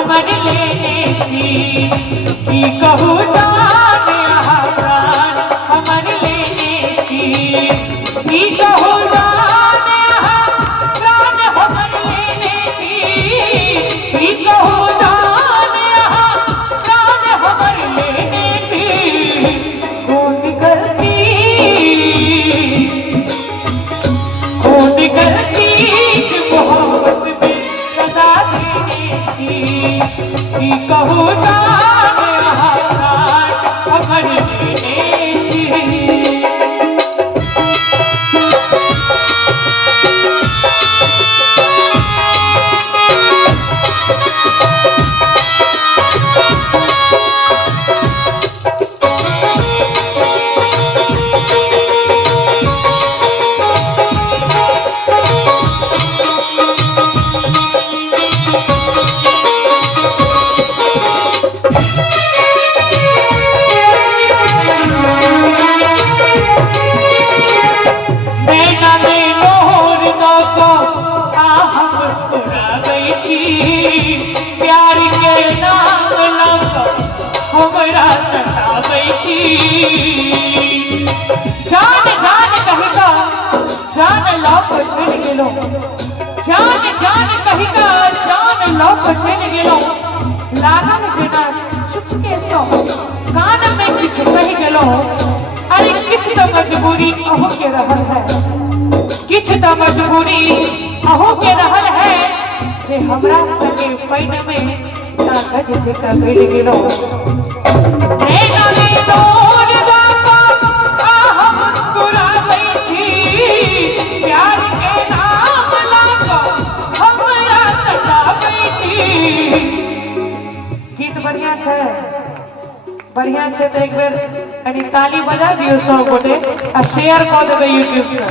हमर लेने छी की कहू जान प्राण हमर लेने छी की कहू जान प्राण हमर लेने छी की कहू जान प्राण हमर लेने छी कौन गलती मोहब्बत में सजा देने की कहू जान हमर लेने छी। प्यार के नाम हमरा सताबै छी जान जान कहिका जान लौक चल गेलो जान जान कहिका जान लौक चल गेलो लागल जेना चुपके सो कान में किछ कहि गेलो अरे किछ तो मजबूरी अहो के रहल है किछ तो मजबूरी अहो के रहल है जे हमरा संगे पैन में कागज जैसा भिड़ गेलो नैना में नूर दाका हम मुस्कुराबै छी प्यार के नाम लागा हमरा सताबै छी। गीत बढ़िया छै तो एक बेर कनी ताली बजा दियो सब गोटे आ शेयर क देबै यूट्यूब से।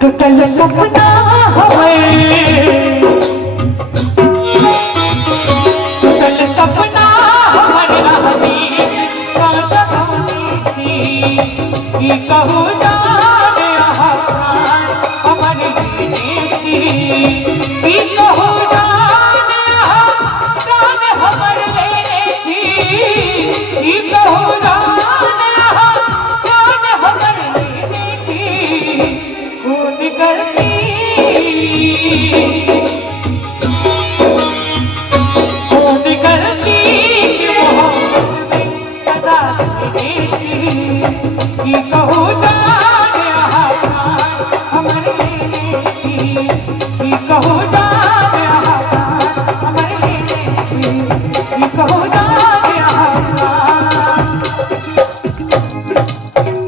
टूटल सपना टूटल सपना हमर रहनी साँझ होनी छी की कहू जान हमर लेने छी की कहू जान प्राण हमर लेने छी की कहू जान प्राण हमर लेने छी कौन गलती मोहब्बत में सजा देने छी की कहू जान हमर लेने छी की कहू जान हमर लेने छी की कहू जान